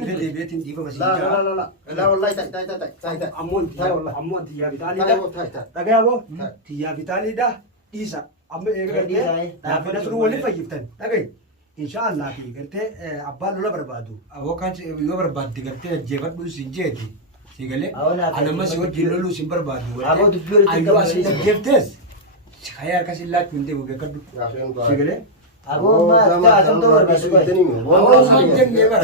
إذا دي بيت دي فما لا لا لا لا لا والله تاي تاي تاي تاي تاي أمون تيا بتالي تاي ده تاي تاي تاجي أبو تيا بتالي ده إيسا أما إيه قرتي نافي نسرو ولا فيفتن تاجي إن شاء الله كي قرتي أبال ولا بربادو أبو كان يو برباد قرتي جيبت بس سنجيتي سيقولي أنا ما سوى جلولو سين بربادو أبو دبيور أيوة سين جيبتس خيار كاسي لا كنتي بقى سيقولي أبو ما تأسم دور بس أبو سنجين جبر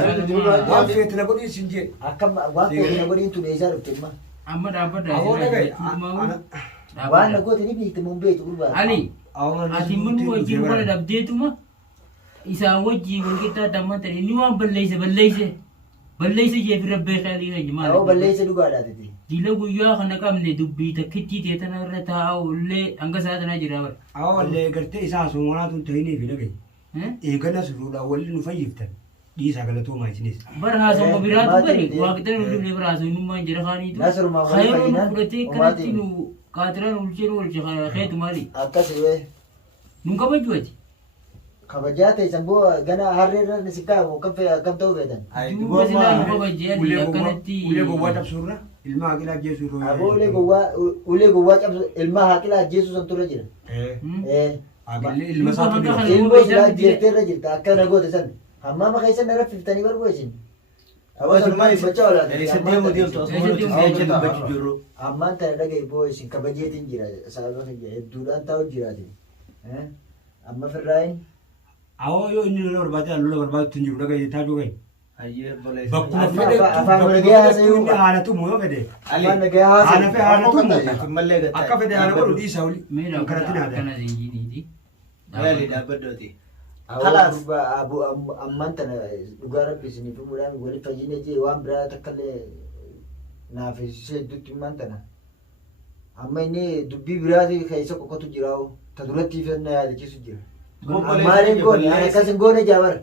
ما فيت نقولي سنجي أكم واقع نقولي أنتوا نيجار بتجمع Amma dhaabbadha. أبو نجاي waan nagoota ni beektamuun beektu gurbaadha. Ali, ati manuma wajjin wal dhabdeetuma isaan wajjin wal qixxaata amma ta'e inni waan balleeyse jeefirra beekalii kan jimaa. Awoo balleeyse dhugaadhaa tete. Dila guyyaa kana qabne dubbii takkittii teetana irra taa'ullee hanga isaa tanaa jira bara. أو اللي قرتي إساس ومرات تهيني في لقي إيه كنا سرور أول نفيفتن دي ساقلتو ما يجنيس Bara haasawma biraatu bari waaqxana nu dhibne bara haasawni nummaan jira kaaniitu. Nasruma wal Khayroon fayyinaan fudhatee kanatti nu qaatiraan ulchee nu olche keetu maali? akkas wee Nun kabaju ati. kabajaa ta'e boo gana harreerra ni sikkaa kam ta'uu feetan. Duuba silaa nu kabajee ati akkanatti. ulee gowwaa cabsuurra ilmaa haqilaa jeesuurra Aboo ulee gowwaa cabsu ilmaa haqilaa ajjeesuu san turre jira. haqillee ilma isaatu Duuba dhiyoos haqaa- Ilmoo silaa ajjeefteerra jirta akka nagoota san. Hammaama keessa na raffiftanii barbaachin. Aboo sanumaan bachaa olaanaa. Ammaan tana dhaga'i boo isin kabajeetiin jira sababa kan jira hedduudhaan taa'u jiraati. Amma firraayin awoo yoo inni lola barbaade lola barbaadu tun jiru dhagaye taajuu gahe bakkuma Afaan- fedhe afaan walgahii haasa'uu inni haala tumu yoo fedhe afaan nagayaa haasa'u. haala fe haala tumu akka fedhe haala godhu dhiisa oli Meera kanatti naada akkana zinjiiniiti. Kalaaf ammaan tana dhugaa rabbi isinii fimuudhaan wali fayyine jee waan biraa takkallee naaf ishee hedduutti ammaan tana. Amma inni dubbii biraati keessa qoqqotu jira ta duratti fenna yaadachiisu jira. Maaliin goone ani akkas hin goone jaabara.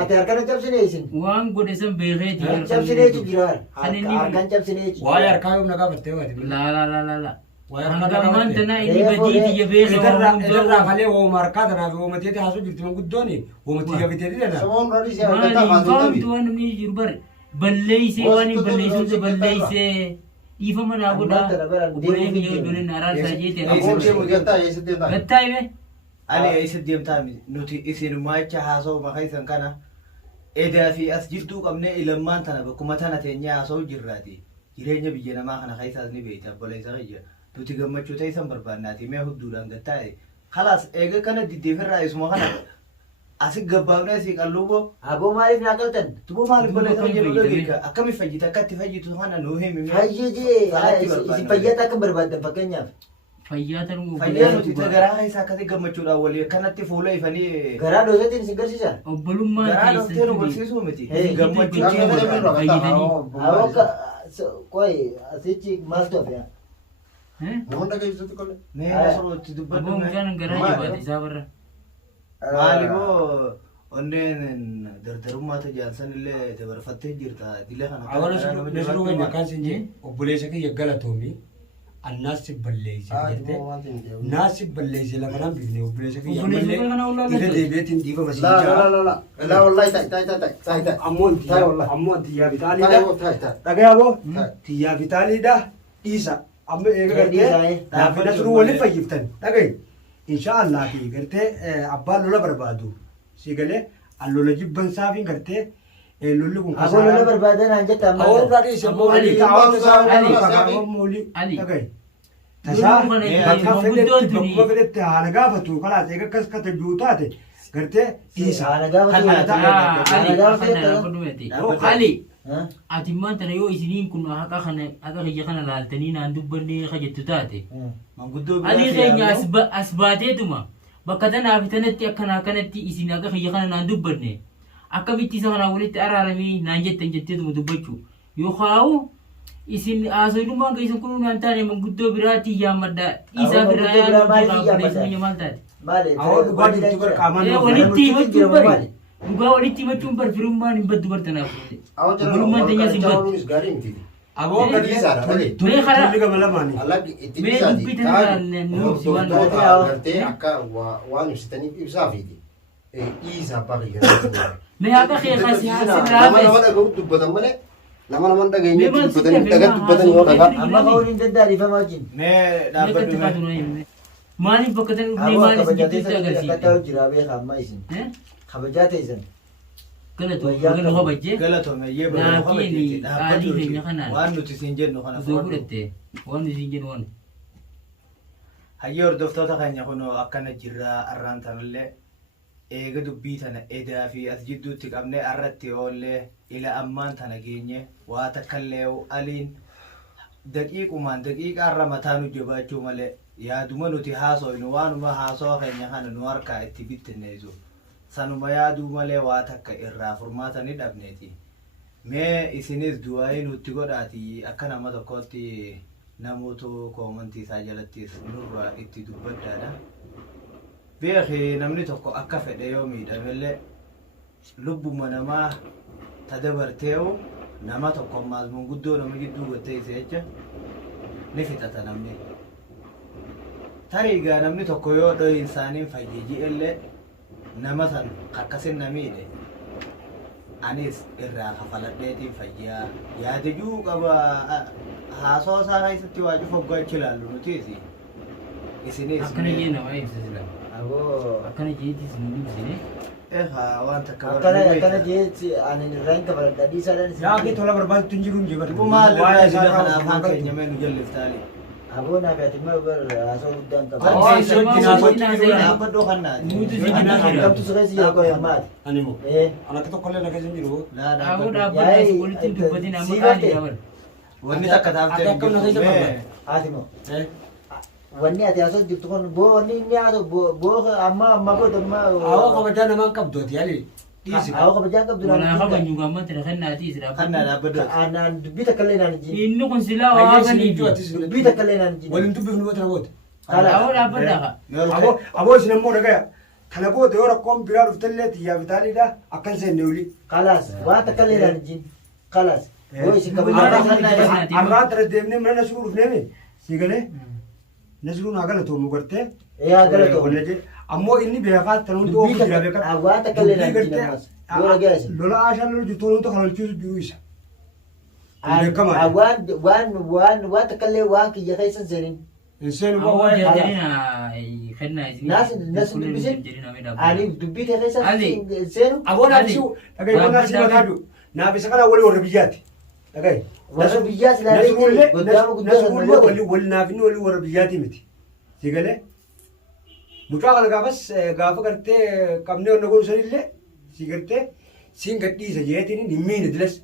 Ati harkana cabsinee isin. Waan godhe san beekeeti. Cabsinee jira. Kan inni- Harkan cabsinee waa'ee harkaa yoo na gaafattee waati La. Waa'ee Hanga harkaa ammaan gaafattee tana inni badii biyya beeka waan edarraa hundaa. falee wooma harkaa tanaaf wooma teete haasoo jirti man guddooni wooma tiyya biteeti dana Maali faamtu waan namni jiru bare balleeysee waan hin balleeysuusa balleeysee dhiifama naa godhaa obbolee biyya ijoolleen araarsaa jeete gattaa'ime Ani isa deemtaa nuti isinummaa jecha haasa'u makaisan kana edaa fi as jirtuu qabnee ilammaan tana bakkuma tana teenyaa haasa'u jirraati. Jireenya biyya namaa kana keessas ni beekta obboleessa kiyya. Nuti gammachuu ta'e san barbaannaati mee hudduudhaan gattaa'e. Kalaas eega kana diddeefirraa isuma kana asi gabbaabnee si qalluuboo. Aboo maaliif naa galtan? Tuboo maaliif bolleessa jedhu dhageeka akkami fayyita akka itti fayyitu kana nuu himi. Fayyee isin fayyata akka barbaaddan fakkeenyaaf. fayyaa tanuu Fayyaa nuti garaa keessaa akkasii gammachuudhaan walii akkanatti fuula ifanii Garaa doosatiin isin garsiisa. obbolummaan garaa dhoftee nu barsiisuu miti. Gammachuu Aboo qoy asichi maaltu hafe? mee asirratti dubbadhu. abboon bishaan garaa jabaate isaa barra Maalimoo onneen dardarummaa tajaajilsan illee dabarfattee jirta. Dila kana awwaala nasiruu keenya akkaan siin jee obboleessa kiyya galatoomi annaasi balleeyse jette naasi balleeyse lafanaan bifne obboleessa kiyya ammallee ila deebi'eetiin dhiifama siin jaa ammoon tiyyaa bitaaliidha dhagayaa boo tiyyaa bitaaliidha dhiisa amma eega gartee naafi nasiruu waliin fayyiftan dhagaye insha allah fi gartee abbaan lola barbaadu si galee an lola jibban saafin gartee lolli kun Aboo lola barbaadan aan jetta amma. awwaal fudhadhee isa moolii ta'awwan isaa moolii Ali. dhagaye tasaa Lolli kun bakka maanguddoon fedhetti tuni. bakkuma fedhetti haala gaafatu kalaas eega akkas katajuu taate gartee dhiisa Haala gaafa Kana ta'e. Ali ati maanta yoo isiniin kun haqa kana haqa kiyya kana laaltanii naan dubbannee hajjettu taate manguddoo Ali keenya as baateetuma bakka tanaaf tanatti akkana kanatti isin haqa kiyya kana naan dubbanne akkamitti isa kanaa walitti araaramee naan jettan jetteetuma dubbachuu yoo kaa'u isin haasofnummaan keessan kun naan taane manguddoo biraatii yaammadda dhiisaa biraa yaammadda maal taate Maali? awwaal dhugaa jirtu gara qaamaan walitti himachuun bari dhugaa walitti himachuun bar firummaan hin baddu bartanaaf obbolummaan teenyaas hin baddu aboo gadi tolli gama lamaanii mee dubbii tanirraa nuti waan Gartee akka waan ibsitaniif ibsaafiiti. إيزا باقي كذا ما هذا خير خاسي لما حاسين لما رابس دقوا دبتن ملء لما دقوا Memang دبتن setiap دقوا memang دبتن hasil يوكا dari- amma kawin daddaadhi fa maajin mee Mereka dhaabbadhu tepat mee tunai. Mani bakatan ni aboo mani kabajaa sedikit teessan agak akka sih. ta'u jira beeka amma isin Eh? kabajaa teessan Kalau tu Wayang kalau kamu. kau baca, galatomeyyee Naa bara kini adii keenya kanaan. waan nuti siin jennu kana tu fudhadhu. berarti. Wan di sini wan. Hayyee hordoftoota keenya kunoo akkana jirraa arraan tanallee eega dubbii tana edaa fi as jidduutti qabnee arratti oollee ila ammaan tana geenye waa takkallee aliin daqiiqumaan daqiiqaarra mataa nu jabaachuu malee yaaduma nuti haasoynu waanuma haasoo keenya kana nu harkaa itti bittinneessu sanuma yaaduu malee waa takka irraa furmaata ni dhabneeti mee isinis du'aayii nutti godhaati akka nama tokkotti namoota koomantii isaa jalattis nurra itti dubbaddaadha beeki namni tokko akka fedhe yoo miidhamellee lubbuma namaa tadabartee'u nama tokko ammaas manguddoo nama gidduu gottee isa jecha ni fixata namni tariigaa namni tokko yoo dhoyin isaaniin fayyiji illee nama san akkasin na miidhe anis irraa kafaladheetiin fayyaa yaadajuu qaba haasoo isaa keessatti waa cufa gochuu ilaallu nutiisi isinis Akan aja nama yang sesuatu. aboo Akan aja itu semua sini. waan takka akkana jeetti ani irraa hin kafaladha dhiisaadhaan yaa kee tola barbaadu tun jiru hin jibatu maal irraa jira kana afaan keenya mee nu jalliftaani aboo naaf atimma bar haasoo guddaan qaba dhaabbadhoo kannaati Nuti si jinaa jira. kamtu sureessi yaa koo yammaati Animo. ee Anak kita kolej nak kesini jiru. Aku dah Yai, pernah sekolah tu dubatin nama siapa kali teh? awal. wanni takka taaftee Ada kau nak kerja apa? haatimo Eh. wanni ati haasoo jirtu kun boo wanni inni haasoo boo amma amma godha amma Awak kau baca nama kau tu tiali. Isi. awoo kabajaan qabdu Wala ka ban juga mah tidak kena hati sudah. kannaa dhaabbadhoo anaan dubbii takka illee naan jin Ini kun sila Ayah awal sini ni. tu atis. dubbii takka illee naan jin Walim tu bihun buat rawat. Awal apa dah kak? Abo abo sini mau dah kaya. Kalau kau tu orang kom biar uftel tiya vitali dah akan saya neuli. khalaas waa takka illee naan jin khalaas boo isin Arraan kabajaan sana- Arraan terdeemne mana nasruu dhufneemi si galee nasruun haa galatu mu gartee yaa galatoo ammoo inni beekaa tan hundi oofu jira beekaa waa takka illee naan jin ammas yoo dhageesse lola aashaa lola jirtu hundi kanalchiisu biiruu isa waan takka illee waan kiyya keessan seenin inseen Awal waa jadi na kena sini. Nas dubbisin jadi nama dah. ani dubbii kee keessan Ali. seenu aboo naabisuu dhagaye Waa naasi baddaa mataadhu naabisa kana wali warra biyyaati dhagaye warra biyyaa silaalee goddaama guddaa nasruullee wali naafinni wali warra biyyaati miti si galee mucaa kana gaafas gaafa gartee qabnee onna godhu sanillee si gartee siin gadhiisa jeetiin hin miine dilas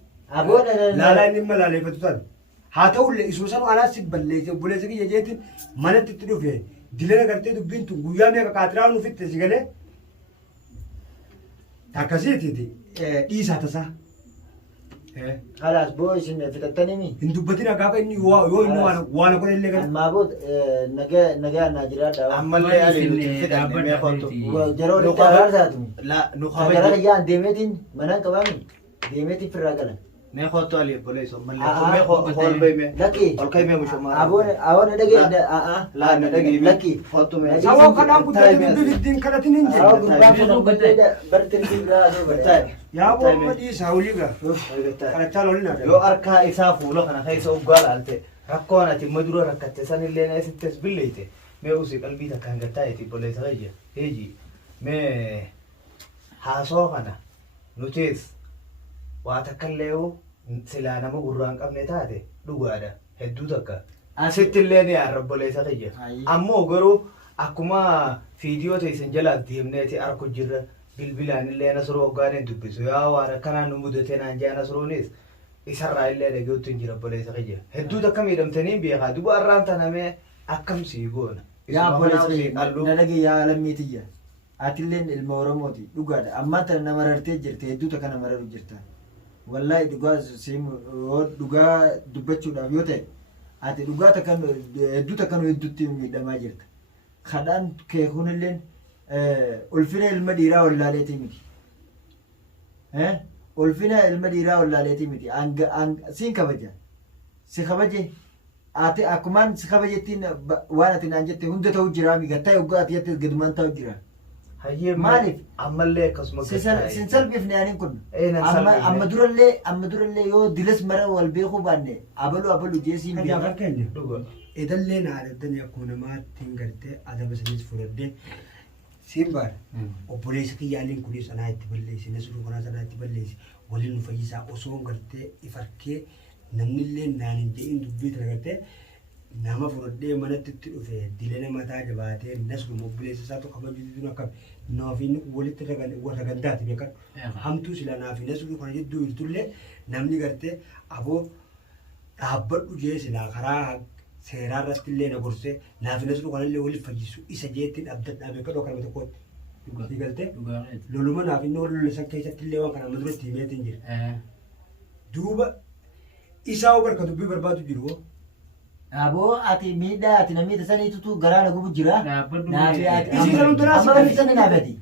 aboo laalaa inni imma laaleeffatu taate haa ta'ullee isuma sanu anaa si balleesse obboleessa kiyya jeetiin manatti itti dhufe dilana gartee dubbiin tun guyyaa meeqa qaatiraa nu fitte si galee akkasiitiiti dhiisaa tasaa khalaas boo isin fixattanii hin dubbatin gaafa inni yoo inni waan godhe illee gala ammaa boo nagaa naa jiraadha ammallee ali nuti fidhanne mee kottu yeroo dhitti araarsaatu nu gara kabaja rayyaan deemeetiin manaan qabaami deemeetiin firraa galan mee kottu ali obboleessa Ah, mallee mee kolbee mee lakki olkay mee mushumaa aboo na dhagee laa na dhagee lakki kottu mee saboo kanaan guddate dubbii ittiin kadhatin hin aboo jiru gurbaan kun ammallee barteen biraa adoo Gottaa'e. yaa boo amma dhiisaa olii gaa kadhachaa lolin yoo harkaa isaa fuula kana keessa uggaa laalte rakkoon ati amma dura rakkatte sanillee na isittis billeeyte mee usii qalbii takkaan gattaa'eeti obboleessa kayya heeji mee haasoo kana nutis waa takkallee silaa nama gurraan qabne taate dhugaadha hedduu takka asittillee ni yaarra obboleessa kayya ammoo garuu akkuma fiidiyoo teessan jalaas deemneeti arku jirra bilbilaan illee nasruu hoggaaneen dubbisu yaa waan akkanaan nu mudate naan jaa nasruunis isarraa illee dhageettu hin jira obboleessa kiyya hedduu takka miidhamtanii beekaa duba arraan tanamee akkam sii goona yaa Isuma kanaaf sii qalluu. na dhagee yaa lammiitiyya atilleen ilma oromooti dhugaadha ammaan tana nama rartee jirte hedduu takka nama raru jirta wallaahi dhugaa dhugaa dubbachuudhaaf yoo ta'e ati dhugaa takka hedduu takka nu hedduutti miidhamaa jirta kadhaan kee kunilleen ulfina ilma dhiiraa wallaaleetii miti ulfina ilma dhiiraa wallaaleetii miti siin kabaja si kabaje ati akkumaan si kabajettiin waan ati naan jette hunda ta'u jira mi gattaa yoggaa ati jette gadumaan ta'u jira hayyee Maaliif? ammallee akkasuma sin salphifne anin kun nan salphifne. amma durallee yoo dilas mara wal beekuu baanne abalu jeesiin Kanaaf beeka. fakkeenya dhuga edallee na aadattanii akkuma namaattiin gartee adaba sanis fudhadhee siin baara obboleessa kiyyaaliin kunis anaa itti balleessi nasruu kanaa sanaa itti balleessi waliin nu fayyisaa osoo gartee ifarkee namnillee naan hin jedhin dubbii tana gartee nama fudhadhee manatti itti dhufe dilana mataa jabaatee nasruu obboleessa isaa tokko kabajuutu akka naafiin walitti warra gandaati beekan hamtuu sila naafi nasruu kana jidduu jirtullee namni gartee aboo dhaabbadhu jee silaa karaa seeraa irratti illee na gorsee naafi nasruu kanallee waliif fayyisu isa jeettiin abdadhaa beekadhoo kanama tokkotti. Digaltee loluma naaf inni wal lolisan keessatti illee waan kana amma duratti himeetiin jira. Duuba isaa hoo barka dubbii barbaadu jiru hoo. Aboo ati miidhaa ati namni saniitutu garaa na gubu jira. Naafi ati Isin kan hunduraa amma si barsiisanii naafati.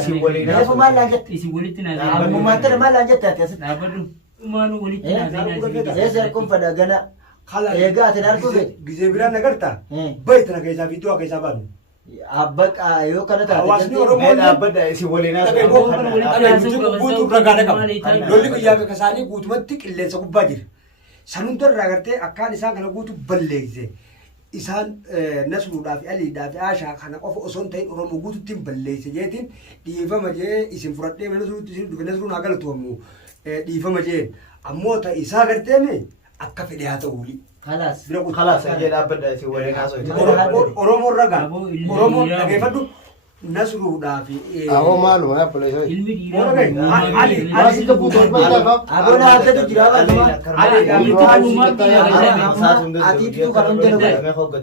isin waliin Reefu maal laan jette? Isin walitti naa Ammumattana maal laan jette ati asitti? dhaabbadhu umaanuu walitti naa Eessa harkuun fadha gana eegaa ati harkuu fedhe? Gizee biraan nagartaa? Bayi tana keessaa fi du'a keessaa baanu. Abbaqa yoo kana taate Hawaasni jaltee- Oromoo dhaabbadha isin waliin guutuu ragaadha lolli guyyaa beeka isaanii guutumatti qilleensa gubbaa jira. San hundarraa gartee akkaan isaan kana guutuu balleeyse. Isaan nasruudhaaf aliidhaaf aashaa kana qofa osoo hin ta'in Oromoo guutuutti balleeyse jeetiin dhiifama jee isin fudhadhee mana nasruutti isin dhufe nasruun haa galatoomu dhiifama jeen ammoo ta'e isaa garteeme akka fedhe haa ta'uuli. Khalaas. Bira kutu. خلاص hayyee dhaabbadha isin waliin haasa'u Oromoon ragaa Ilmi Oromoon dhiiraa dhageeffadhu nasruudhaaf Ahoo maaluma yaa poleesoo. ilmi Ora gay, Ali, dhiiraa Asii ka buutoo bal'aa Aboo na addatu jira bal'uma. Atiitu kan hunda dhufe.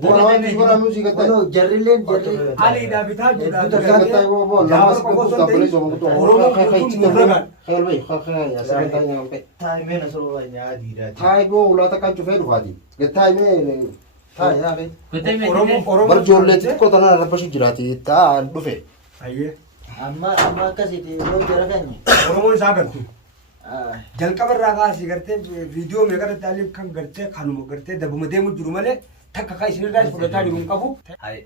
Bu'aa waan suuraa muuziqaa ta'e. Kunoo jarrilleen jarri. aliidhaa bitaa Gataa juudhaa yoo boo nama asii ka buutoo poleesoo mukutu. Oromoo kakaiti kan khayal bai khakhaya ya saban tanya ngampe. taa'imee na soroo nyaa adiidhaati Thai bo ulata kan cufe dhufati. Gatai me thai ya be. Bar jolle xiqqoo tanaa rabbashu jiraati taa dhufe. Ayyee Amma akkasitti yoo jara keenya. Oromoon isaa gartu jalqaba irraa kaasii gartee viidiyoo meeqa irratti aliif kan gartee kanuma gartee dabuma deemu jiru malee takka kan isinirraa fudhataa jiru hin qabu.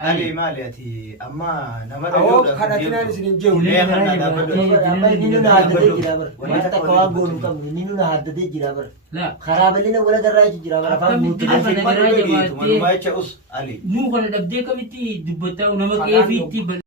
Ali maali ati amma nama Awoo kadhatinaan isin hin jeehu. Amma inni nu na haddatee jira bara. Wanta takka waan goonu hin qabnu inni nu na haddatee jira bara. Karaa bal'ina wala garraa jira bara afaan Akkamitti guutuu. lafa nagaraa jabaatee manumaa jecha us Ali nuu kana dhabdee kamitti dubbataa nama qeefiitti